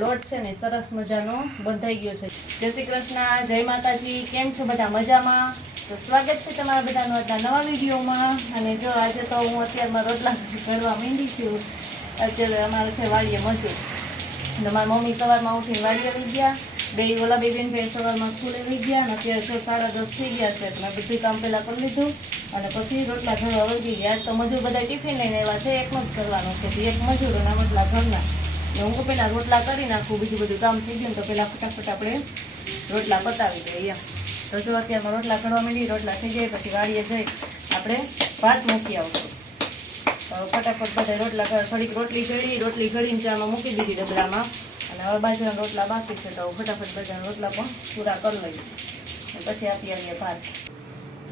લોટ છે ને સરસ મજાનો બંધાઈ ગયો છે। જય શ્રી કૃષ્ણ, જય માતાજી। કેમ છો બધા? મજામાં? તો સ્વાગત છે તમારા બધાનું આજના નવા વિડીયોમાં। અને જો આજે તો હું અત્યારમાં રોટલા કરવા માંડી છું। અત્યારે અમારે છે વાડીએ મજૂર, અને મારી મમ્મી સવારમાં ઉઠીને વાડીએ આવી ગયા, ઓલા બે બેન ભાઈ સવારમાં સ્કૂલે આવી ગયા, અને અત્યારે જો 10:30 થઈ ગયા છે। એટલે બધું કામ પહેલાં કરી લીધું અને પછી રોટલા ઘરવા વળગી ગયા। આજ તો મજૂર બધા ટિફિન લઈને આવ્યા છે, એકનો જ કરવાનો છે, એક મજૂર અને રોટલા ઘરના। હું પહેલાં રોટલા કરી નાખું, બીજું બધું કામ થઈ ગયું તો પહેલાં ફટાફટ આપણે રોટલા પતાવી દઈએ એમ। તો જો અત્યારમાં રોટલા ઘડવા માંડી, રોટલા થઈ જાય પછી વાડીએ જઈ આપણે ભાત મૂકી આવશું। ફટાફટ બધા રોટલા થોડીક રોટલી ઘડીને ચામાં મૂકી દીધી ડબલામાં, અને હવે બાજરાના રોટલા બાકી છે તો ફટાફટ બધા રોટલા પણ પૂરા કરી લઈએ અને પછી આપી આવીએ ભાત।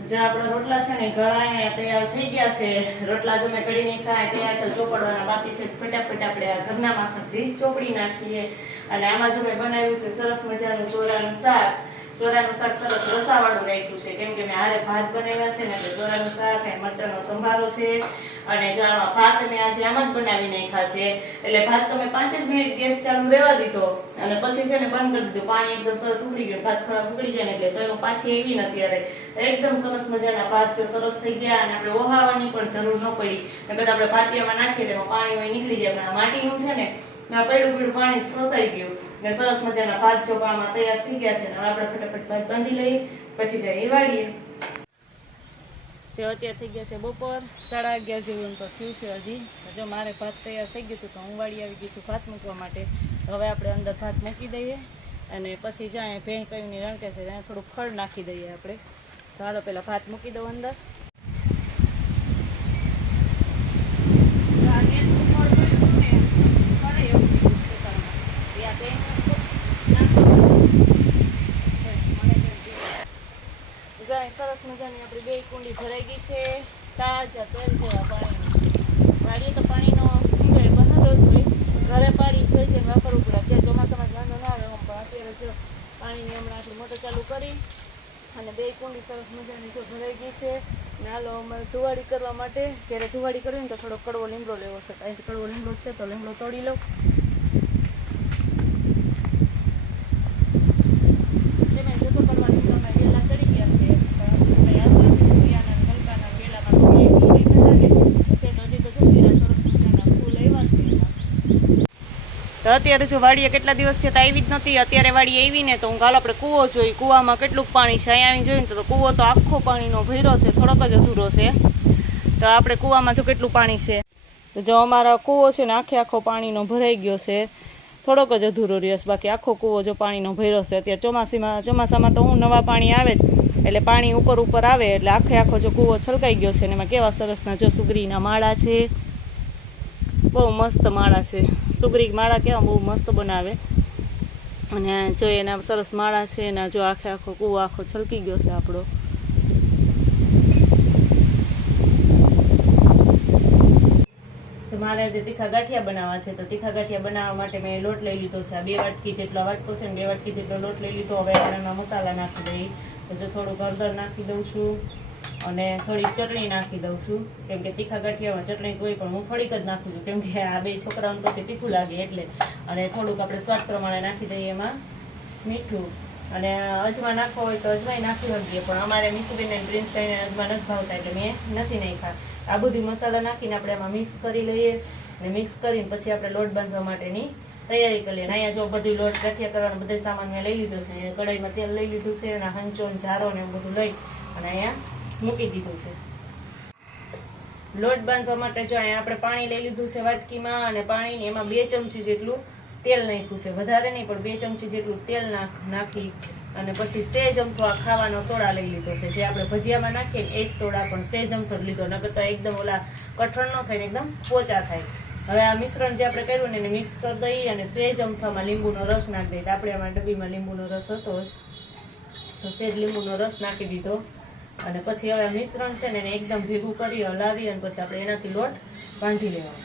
જે આપણા રોટલા છે ને ઘણા તૈયાર થઈ ગયા છે। રોટલા જો મેં કઢી નાખ્યા તૈયાર છે, ચોપડવાના બાકી છે। ફટાફટ આપણે આ ઘરના માસથી ચોપડી નાખીએ। અને આમાં જો મેં બનાવ્યું છે સરસ મજાનું ચોરાનું શાક। ચોરાનું શાક સરસ રસાવાળું રાખ્યું છે, કેમ કે મેં હારે ભાત બનાવ્યા છે ને, એટલે ચોરાનું શાક અને મરચાંનો સંભારો છે। અને જો આમાં ભાત મેં આજે આમ જ બનાવી નાખ્યા છે, એટલે ભાત તો મેં 5 જ મિનિટ ગેસ ચાલુ રહેવા દીધો અને પછી છે ને બંધ કરી દીધું। પાણી એકદમ સરસ ઉકળી ગયું, ભાત ખરાબ ઉકળી ગયા ને એટલે તો એમાં પાછી એવી નથી ત્યારે એકદમ સરસ મજાના ભાત જો સરસ થઈ ગયા, અને આપણે ઓહાવાની પણ જરૂર ન પડી। નકર આપણે ભાતિયામાં નાખીએ તેમાં પાણી હોય નીકળી જાય, પણ આ માટીનું છે ને પીળું પાણી શોષાઈ ગયું ને સરસ મજાના ભાત ચોપામાં તૈયાર થઈ ગયા છે। હવે આપણે ફટાફટ ભાત બાંધી લઈએ પછી જઈએ વાળીએ। જે અત્યારે થઈ ગયા છે બપોર 11:30 જેવું તો થયું છે હજી। જો મારે ભાત તૈયાર થઈ ગયું હતું તો હું વાળી આવી ગઈ છું ભાત મૂકવા માટે। હવે આપણે અંદર ભાત મૂકી દઈએ અને પછી જ્યાં ભેં કઈને રણકે છે ત્યાં થોડું ખડ નાખી દઈએ આપણે। તો હાલો પહેલાં ભાત મૂકી દઉં અંદર। સરસ મજાની આપણી 2 કુંડી ભરાઈ ગઈ છે તાજા તેલ જેવા પાણીની। વાડીએ તો પાણીનો બનાવતો જ હોય, ઘરે પાણી થઈ છે વાપરવું પડે। અત્યારે ચોમાસામાં વાંધો ના આવે, પણ અત્યારે જો પાણીની હમણાં આટલી મોટર ચાલુ કરી અને 2 કુંડી સરસ મજાની જો ભરાઈ ગઈ છે। ને હાલો અમારે ધુવાડી કરવા માટે, ત્યારે ધુવાડી કરવી ને તો થોડો કડવો લીમડો લેવો છે। અહીંથી કડવો લીમડો છે તો લીમડો તોડી લઉં। અત્યારે જો વાડીએ કેટલા દિવસથી તો આવી જ નથી, અત્યારે વાડી આવી ને તો હું ગાલો આપણે કૂવો જોઈ, કૂવામાં કેટલું પાણી છે। અહીંયા આવીને જોઈને તો કૂવો તો આખો પાણીનો ભર્યો છે, થોડોક જ અધૂરો છે। તો આપણે કૂવામાં જો કેટલું પાણી છે, તો જો અમારો કૂવો છે ને આખો પાણીનો ભરાઈ ગયો છે, થોડોક જ અધૂરો રહ્યો છે, બાકી આખો કૂવો જો પાણીનો ભર્યો છે। અત્યારે ચોમાસામાં તો હું નવા પાણી આવે જ એટલે પાણી ઉપર આવે એટલે આખો જો કૂવો છલકાઈ ગયો છે। અને એમાં કેવા સરસના જો સુગરીના માળા છે, બહુ મસ્ત માળા છે। સુગરી માળા કેવા બહુ મસ્ત બનાવે, અને જો એના સરસ માળા છે એના જો આખો કૂવો આખો છલકી ગયો છે આપણો। મારે જે તીખા ગાંઠિયા બનાવવા છે, તો તીખા ગાંઠિયા બનાવવા માટે મેં લોટ લઈ લીધો છે। 2 વાટકી જેટલો વાટકો છે ને 2 વાટકી જેટલો લોટ લઈ લીધો। હવે એમાં મસાલા નાખી દઈ, તો જો થોડુંક હળદર નાખી દઉં છું અને થોડીક ચટણી નાખી દઉં છું, કેમ કે તીખા ગાંઠિયામાં ચટણી કોઈ પણ હું થોડીક જ નાખું છું, કેમ કે આ 2 છોકરાઓને પછી તીખું લાગે એટલે। અને થોડુંક આપણે સ્વાદ પ્રમાણે નાખી દઈએ એમાં મીઠું, અને અજમા નાખવો હોય તો અજમાઈ નાખી શકીએ, પણ અમારે મીસુબેન અને પ્રિન્સભાઈને અજમા નથી ભાવતા એટલે મેં નથી નાખ્યા। આ બધી મસાલા નાખીને આપણે એમાં મિક્સ કરી લઈએ, અને મિક્સ કરીને પછી આપણે લોટ બાંધવા માટેની તૈયારી કરી લઈએ। અહીંયા જો બધી લોટ ગાંઠિયા કરવાનો બધો સામાન મેં લઈ લીધો છે, કઢાઈમાં તેલ લઈ લીધું છે, અને હંચો ને જારો ને એવું બધું લઈ અને અહીંયા મૂકી દીધું છે। લોટ બાંધવા માટે જો અહીંયા આપણે પાણી લઈ લીધું છે વાટકીમાં, અને પાણીને એમાં 2 ચમચી જેટલું તેલ નાખ્યું છે, વધારે નહીં પણ 2 ચમચી જેટલું તેલ નાખી અને પછી સેજ અમથો આ ખાવાનો સોડા લઈ લીધો છે, જે આપણે ભજીયામાં નાખીએ ને એ જ સોડા, પણ સેજ અમથો લીધો, નકર તો એકદમ ઓલા કઠણ ન થાય ને એકદમ પોચા થાય। હવે આ મિશ્રણ જે આપણે કર્યું ને એને મિક્સ કરી દઈએ અને સેજ અમથામાં લીંબુનો રસ નાખી દઈએ। આપણે આમાં ડબ્બીમાં લીંબુનો રસ હતો જ, તો સેજ લીંબુનો રસ નાખી દીધો, અને પછી હવે મિશ્રણ છે ને એને એકદમ ભેગું કરી હલાવી અને પછી આપણે એનાથી લોટ બાંધી લેવાનો।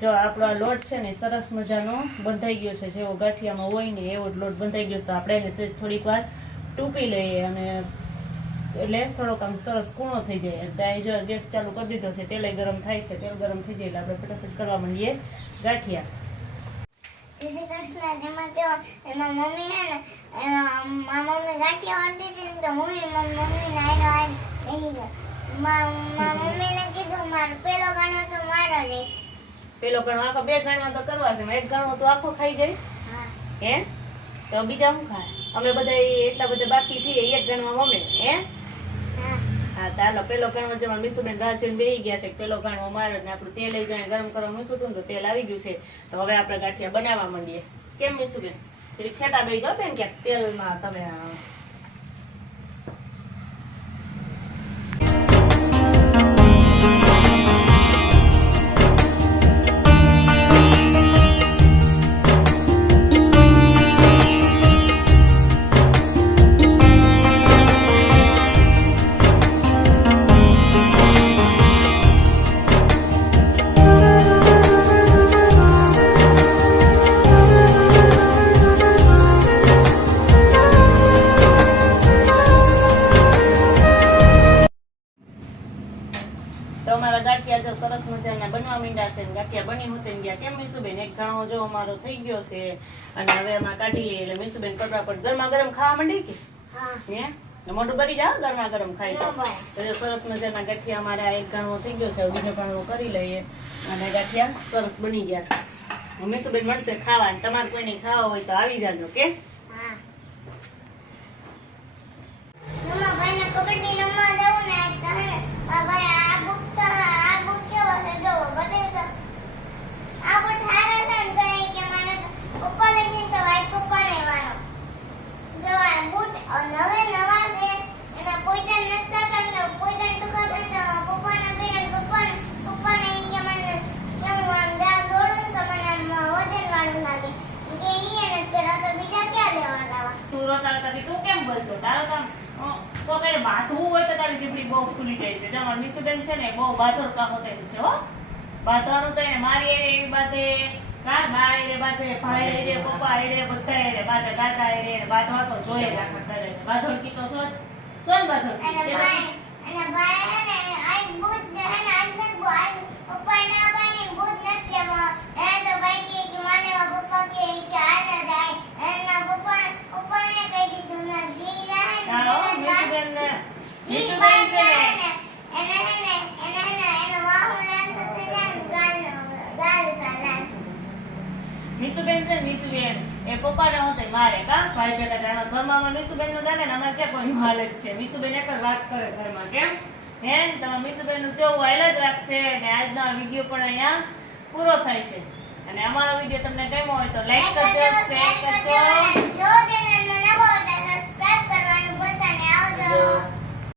જો આપણો આ લોટ છે ને સરસ મજાનો બંધાઈ ગયો છે, જેવો ગાંઠિયામાં હોય ને એવો જ લોટ બંધાઈ ગયો। તો આપણે એને થોડીક વાર ટૂંકી લઈએ, અને એટલે થોડોક આમ સરસ કૂણો થઈ જાય। ત્યાં જો ગેસ ચાલુ કરી દીધો છે, તેલ ગરમ થાય છે, તેલ ગરમ થઈ જાય એટલે આપણે ફટાફટ કરવા માંડીએ ગાંઠિયા। જય શ્રી કૃષ્ણ. જેમાં જો એમાં મમ્મી હે ને એમાં મારા મમ્મી ગાંઠિયા વાળતી હતી ને તો મમ્મી નાયનો આવી બેસી ગયો. મારા મમ્મીને કીધું મારો પેલો ગાણો તો મારો જ હશે. પેલો ગણો આખો 2 ગણવા તો કરવા છે, એક ગણવો તો આખો ખાઈ જાય. હા હે તો બીજા શું ખાય? અમે બધા એટલા બધા બાકી છીએ, એક ગણવા મમ્મી. હે હા હા ચાલો પેલો ગણવો જમા મીસુબેન રાહ જોઈને બેસી ગયા છે. પેલો ગણવો મારો ને આપણું તેલ લઈ જાય ગરમ કરવા મૂક્યું હતું ને તો તેલ આવી ગયું છે. તો હવે આપણે ગાંઠિયા બનાવવા માંડીએ. કેમ મીસુબેન? જરીક છેટા બેસી જાઓ બેન ક્યાંક તેલમાં તમે. તો અમારા ગાંઠિયા જો સરસ મજાના બનવા માંડ્યા છે. ગાંઠિયા બની હોતે ગયા. કેમ મીસુબેન? એક ઘણો જો અમારો થઈ ગયો છે અને હવે એમાં કાઢી લઈએ એટલે મીસુબેન ફટાફટ ગરમા ગરમ ખાવા માંડી કે હા હે મોઢું ભરી જાવ ગરમા ગરમ ખાઈ તો. બરાબર. તો જો સરસ મજાના ગાંઠિયા અમારા એક ઘણો થઈ ગયો છે. હવે બીજો ઘણો કરી લઈએ અને ગાંઠિયા સરસ બની ગયા છે. હવે મીસુબેન મળશે ખાવા અને તમારે કોઈને ખાવા હોય તો આવી જાજો કે હા નમા ભાઈને કબડ્ડી રમવા જવું ને તો હે ને ભાઈ આ બુક કેવો છે જો બતાવ્યું તો આ બુક હારે છે ને તો એ કે મને પપ્પા લઈ જઈને તો વાઈટ પપ્પા ને વાળો જો આ બુક નવા છે એના પોઈઝન નથી થતા ને પોઈઝન ટુકા થાય તો પપ્પાના પીને પપ્પાને એમ કે મને કેમ આમ દોડું ને તો મને આમ વજન વાળું લાગે કે ઈ એને પેલા તો બીજા ક્યાં લેવા જવા તું રોતા રોતાથી તું કેમ બોલશો? તારો કામ તો કઈ બાથવું હોય તો તારી જીભડી બહુ ખુલી જાય છે. તમાર મીસુબેન છે ને બહુ બાથોડ કામ હોતે છે હો. બાથવાનું તો એને મારી એને એવી બાતે કા ભાઈ રે બાતે ભાઈ રે પપ્પા રે બધા રે બાતે દાદા રે બાથવા તો જોઈએ રાખા કરે. બાથોડ કી તો સોચ બાથોડ અને ભાઈ હે ને આઈ બુટ હે ને આઈ નથી પપ્પા ના ભાઈ બુટ નથી કેવા એ તો ભાઈ કે માને પપ્પા કે આને જાય એના પપ્પાને કહી દીધું ના જી ચાલો મીસુબેન છે ને મીસુબેન છે મીસુબેન એ પપ્પાને હોતે મારે કા ભાઈ બેટા એમાં ઘરમાં મીસુબેન નું ચાલે ને અમારે ક્યાં કોઈનું હાલ જ છે. મીસુબેન એક જ વાત કરે ઘરમાં કેમ હે તમારે મીસુબેન નું જેવું હાલ જ રાખશે. અને આજનો વિડીયો પણ અહીંયા પૂરો થાય છે. અને અમારો વિડીયો તમને ગમ્યો હોય તો લાઈક કરજો, શેર કરજો